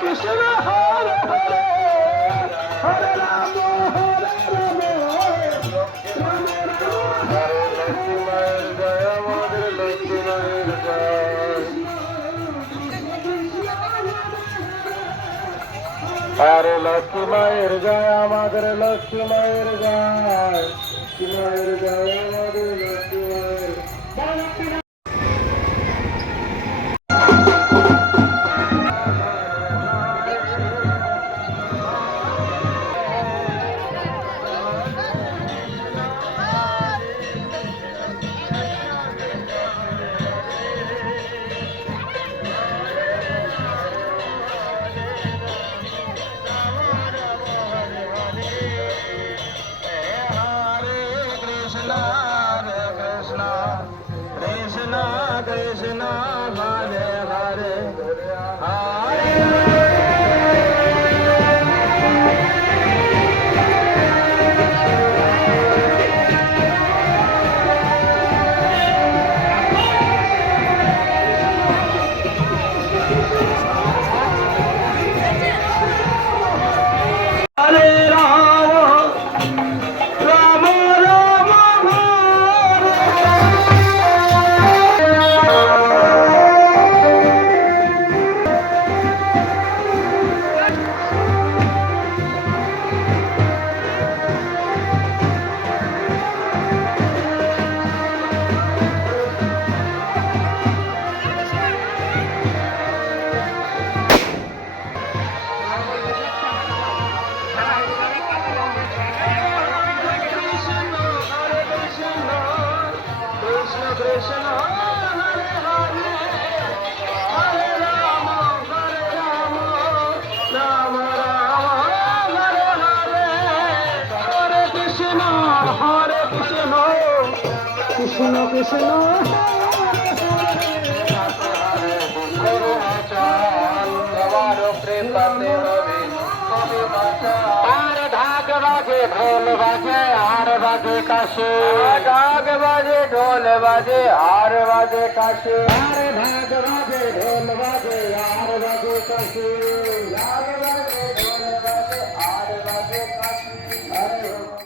কৃষ্ণ হরে হরে হরে রাম হরে রাম রাম আরে লক্ষ্মী মায়ের জয় আমাদের লক্ষ্মী মায়ের জয় লক্ষ্মী মায়ের জয় আমাদের লক্ষ্মী মায়ের কৃষ্ণ হরে হরে কৃষ্ণ হরে হরে হরে রাম রাম রাম হরে হরে হরে কৃষ্ণ কৃষ্ণ কৃষ্ণ ঢোল বাজে আর বাজে কাশে ঢাক বাজে ঢোল বাজে আর বাজে কাশে আরে ঢাক বাজে ঢোল বাজে আর বাজে কাশে ঢাক বাজে ঢোল বাজে আর বাজে কাশে আরে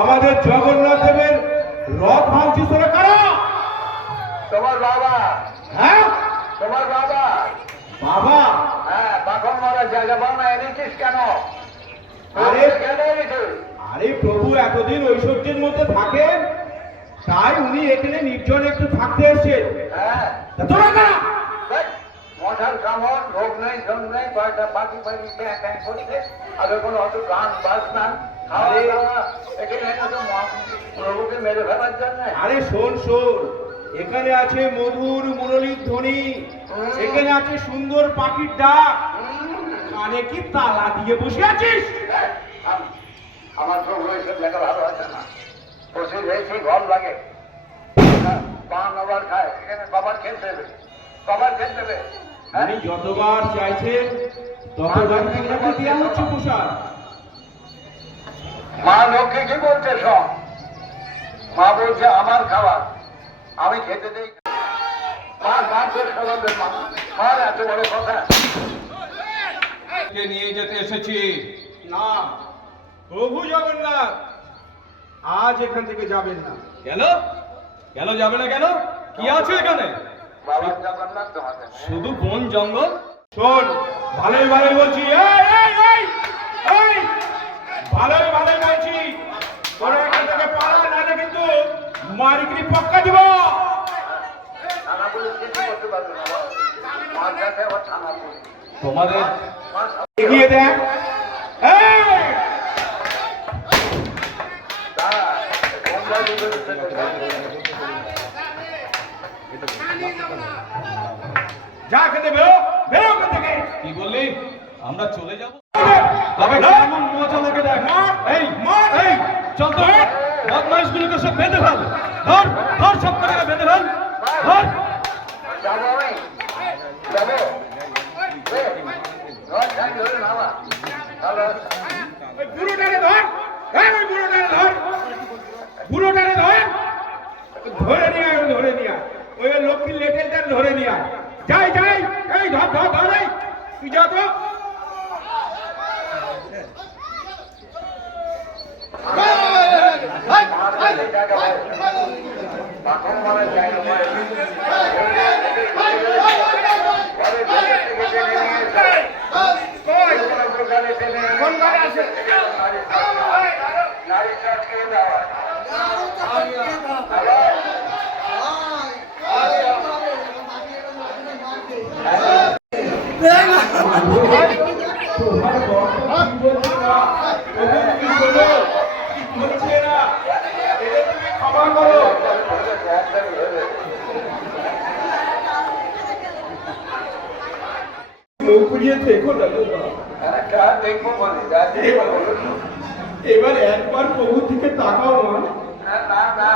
আমাদের জগন্নাথ দেবের রথ ভাঙছি তোরা কারা? তোমার বাবা। হ্যাঁ তোমার বাবা। বাবা? হ্যাঁ, তখন মারা যাযাবর না এনেছিস কেন? আরে কেন এনেছিস? আরে প্রভু এতদিন ঐশ্বর্যের মধ্যে থাকেন, তাই উনি এখানে নির্জন একটু থাকতে এসেছেন। হ্যাঁ, তোরা কারা? মশার কামড়, রোগ নেই, জম নেই, কয়েকটা পাখি পাখি ক্যাঁ ক্যাঁ করছে, আগে কোনো অত গান বাজনা খাওয়া দাওয়া এখানে তো প্রভুকে মেরে ফেলার জন্য। আরে শোন শোন, এখানে আছে মধুর মুরলীর ধ্বনি, এখানে আছে সুন্দর পাখির ডাক, কানে কি তালা দিয়ে বসে আছিস? আমার প্রভু এইসব লেখা ভালো আছে না, পশু হয়েছি ঘর লাগে, পান আবার খায়, এখানে কবার খেলতে দেবে, কবার খেলতে দেবে। আপনি যতবার চাইছেন ততবার আপনাকে দেওয়া হচ্ছে প্রসাদ। মা লক্ষ্মী কি বলছে সব? মা বলছে আমার খাবার আমি খেতে দেই। মার মার খাওয়াবে মা, মার এত বড় কথা। নিয়ে যেতে এসেছি না, প্রভু জগন্নাথ আজ এখান থেকে যাবেন না। কেন? কেন যাবে না কেন? কি আছে এখানে? বাবা জগন্নাথ তোমাদের শুধু বন জঙ্গল? শোন, ভালোই ভালোই বলছি, এই এই এই এই ভালোই ভালোই বলছি, তোরা এখান থেকে পালা, নাহলে কিন্তু মারিকরি পক্কা দিব। থানা পুলিশ কিছু করতে পারবে না, মার কাছে আবার থানা পুলিশ তোমাদের এগিয়ে দেখ। এই তোমরা যা খেতে বেরো বেরো ওখান থেকে। কি বললি আমরা চলে যাব? তবে তবে কেমন মজা লাগে দেখ। এই মার এই চল তো বদমাইশগুলোকে সব বেঁধে ফেল। ধর ধর সব করে বেঁধে ফেল। ধর যাবো আমি যাবো ধরে নামা ওই বুড়োটারে ধর, এই ওই বুড়োটারে ধর, বুড়োটারে ধর, ধরে নিয়ে আয়, ধরে নিয়ে আয়। ওই লক্ষ্মীর লেটেলটারে ধরে নিয়ে আয়। যাই যাই, এই ধর ধর ধর, এই তুই যা তো। কোন ঘরে আছে? ক্ষমা করো। মুখ পুড়িয়ে দেখো না বাবা। দেখবো বলে এবার একবার প্রভুর দিকে তাকাও মা। না না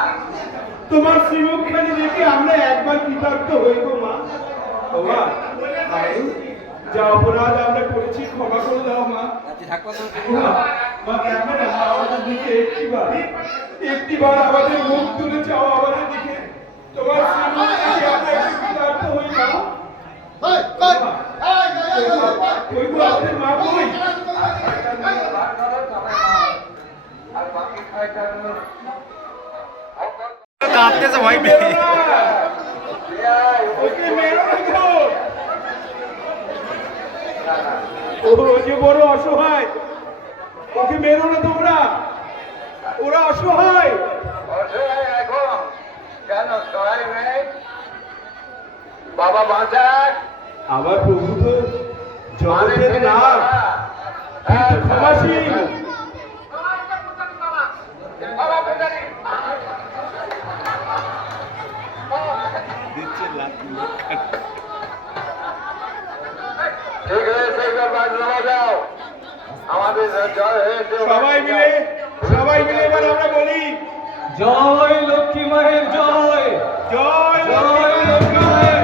তোমার শ্রীমুখখানি দেখে আমরা একবার কৃতার্থ হইব মা। ও মা, আয়ু, যা অপরাধ আমরা করেছি ক্ষমা করে দাও মা। মা, মা, এখন আমাদের দিকে একটিবার আমাদের মুখ তুলে চাও আমাদের দিকে। তোমার শ্রীমুখ দেখে আমরা একটু কৃতার্থ হই মা। কই গো আমাদের মা কই? আর বাকি খাইতে কাঁদতেছে ভয় মেরো না, ওকে মেরো না গো। ও যে বড় অসহায়, ওকে মেরো না তোমরা, ওরা অসহায়। এখন কেন সহায় নেই বাবা বাঁচাক আমার প্রভু তো জগতের নাথ, কিন্তু ক্ষমাশীল। ঠিক হয়েছে এবার বাজনা যাও আমাদের জয় হয়েছে সবাই মিলে এবার আমরা বলি জয় লক্ষ্মী মায়ের জয়। জয় জয় লক্ষ্মী লক্ষ্মী মায়ের